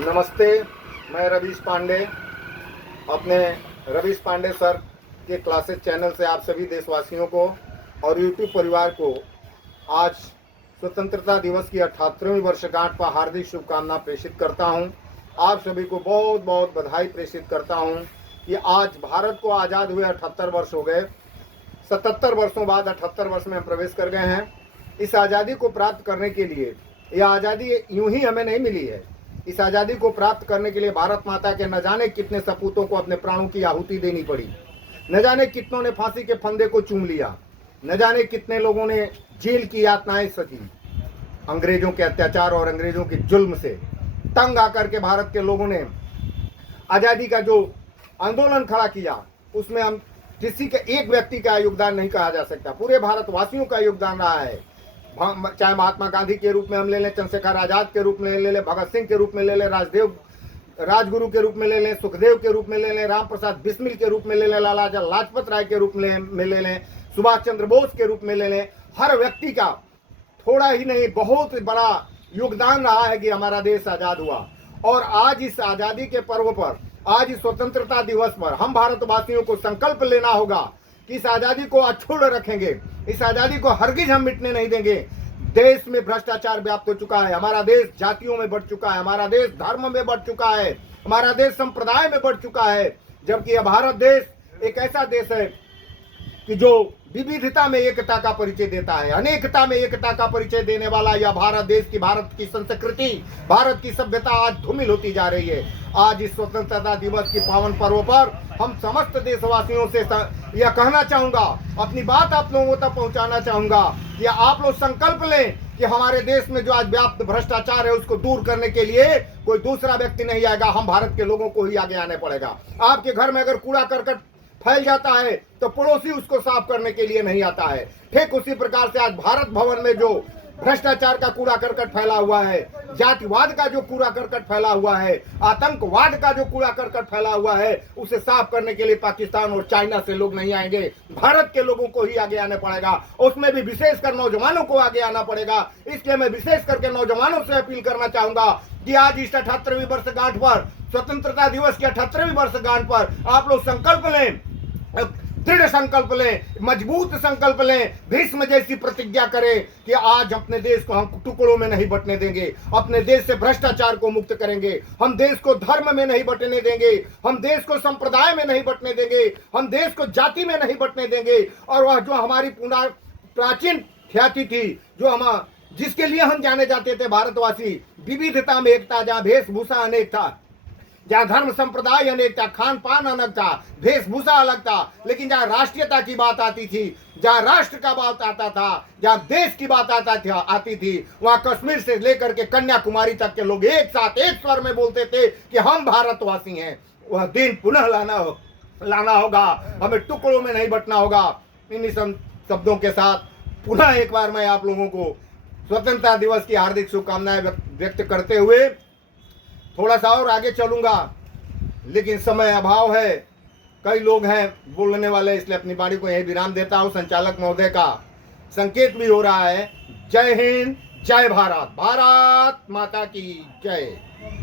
नमस्ते, मैं रवीश पांडे अपने रवीश पांडे सर के क्लासेस चैनल से आप सभी देशवासियों को और यूट्यूब परिवार को आज स्वतंत्रता दिवस की 78वीं वर्षगांठ पर हार्दिक शुभकामना प्रेषित करता हूं। आप सभी को बहुत बहुत बधाई प्रेषित करता हूं कि आज भारत को आज़ाद हुए 78 वर्ष हो गए। 77 वर्षों बाद 78 वर्ष में हम प्रवेश कर गए हैं। इस आज़ादी को प्राप्त करने के लिए, यह आज़ादी यूं ही हमें नहीं मिली है। इस आज़ादी को प्राप्त करने के लिए भारत माता के न जाने कितने सपूतों को अपने प्राणों की आहुति देनी पड़ी, न जाने कितनों ने फांसी के फंदे को चूम लिया, न जाने कितने लोगों ने जेल की यातनाएं सही। अंग्रेजों के अत्याचार और अंग्रेजों के जुल्म से तंग आकर के भारत के लोगों ने आज़ादी का जो आंदोलन खड़ा किया, उसमें हम किसी के एक व्यक्ति का योगदान नहीं कहा जा सकता, पूरे भारतवासियों का योगदान रहा है। चाहे महात्मा गांधी के रूप में हम ले लें, चंद्रशेखर आजाद के रूप में ले लें, भगत सिंह के रूप में ले लें, राजगुरु के रूप में ले लें, सुखदेव के रूप में ले लें, राम प्रसाद बिस्मिल के रूप में ले लें, लाला लाजपत राय के रूप में ले लें, सुभाष चंद्र बोस के रूप में ले लें। हर व्यक्ति का थोड़ा ही नहीं बहुत बड़ा योगदान रहा है कि हमारा देश आज़ाद हुआ। और आज इस आज़ादी के पर्व पर, आज इस स्वतंत्रता दिवस पर हम भारतवासियों को संकल्प लेना होगा कि इस आज़ादी को अक्षुण्ण रखेंगे, इस आज़ादी को हरगिज हम मिटने नहीं देंगे। देश में भ्रष्टाचार व्याप्त हो चुका है, हमारा देश जातियों में बढ़ चुका है, हमारा देश धर्म में बढ़ चुका है, हमारा देश संप्रदाय में बढ़ चुका है। जबकि यह भारत देश एक ऐसा देश है कि जो विविधता में एकता का परिचय देता है, अनेकता में एकता का परिचय देने वाला यह भारत देश की, भारत की संस्कृति, भारत की सभ्यता आज धूमिल होती जा रही है। आज इस स्वतंत्रता दिवस की पावन पर्व पर हम समस्त देशवासियों से यह कहना चाहूंगा, अपनी बात आप लोगों तक पहुंचाना चाहूंगा कि आप लोग संकल्प लें कि हमारे देश में जो आज व्याप्त भ्रष्टाचार है उसको दूर करने के लिए कोई दूसरा व्यक्ति नहीं आएगा, हम भारत के लोगों को ही आगे आने पड़ेगा। आपके घर में अगर कूड़ा करकट फैल जाता है तो पड़ोसी उसको साफ करने के लिए नहीं आता है। ठीक उसी प्रकार से आज भारत भवन में जो भ्रष्टाचार का कूड़ा करकट फैला हुआ है, जातिवाद का जो कूड़ा करकट फैला हुआ है, आतंकवाद का जो कूड़ा करकट फैला हुआ है, उसे साफ करने के लिए पाकिस्तान और चाइना से लोग नहीं आएंगे, भारत के लोगों को ही आगे आने पड़ेगा। उसमें भी विशेषकर नौजवानों को आगे आना पड़ेगा। इसलिए मैं विशेष करके नौजवानों से अपील करना चाहूंगा कि आज इस 78वीं वर्षगांठ पर, स्वतंत्रता दिवस की 78वीं वर्षगांठ पर आप लोग संकल्प लें, दृढ़ संकल्प लें, मजबूत संकल्प लें, भीष्म जैसी प्रतिज्ञा करें कि आज अपने देश को हम टुकड़ों में नहीं बंटने देंगे, अपने देश से भ्रष्टाचार को मुक्त करेंगे, हम देश को धर्म में नहीं बंटने देंगे, हम देश को संप्रदाय में नहीं बंटने देंगे, हम देश को जाति में नहीं बंटने देंगे। और वह जो हमारी प्राचीन ख्याति थी, जो हम जिसके लिए हम जाने जाते थे भारतवासी, विविधता में एकता, जहाँ वेशभूषा अनेक था, जहाँ धर्म संप्रदाय अनेक था, खान पान अलग था, वेशभूषा अलग था, लेकिन जहाँ राष्ट्रीयता की बात आती थी, जहाँ राष्ट्र का बात आता था, जहाँ देश की बात आती थी, वहाँ कश्मीर से लेकर के कन्याकुमारी तक के लोग एक साथ एक स्वर में बोलते थे कि हम भारतवासी हैं। वह दिन पुनः लाना होगा, हमें टुकड़ों में नहीं बंटना होगा। इन्हीं शब्दों के साथ पुनः एक बार मैं आप लोगों को स्वतंत्रता दिवस की हार्दिक शुभकामनाएं व्यक्त करते हुए थोड़ा सा और आगे चलूंगा, लेकिन समय अभाव है, कई लोग हैं बोलने वाले, इसलिए अपनी बाड़ी को यही विराम देता हूं। संचालक महोदय का संकेत भी हो रहा है। जय हिंद, जय भारत, भारत माता की जय।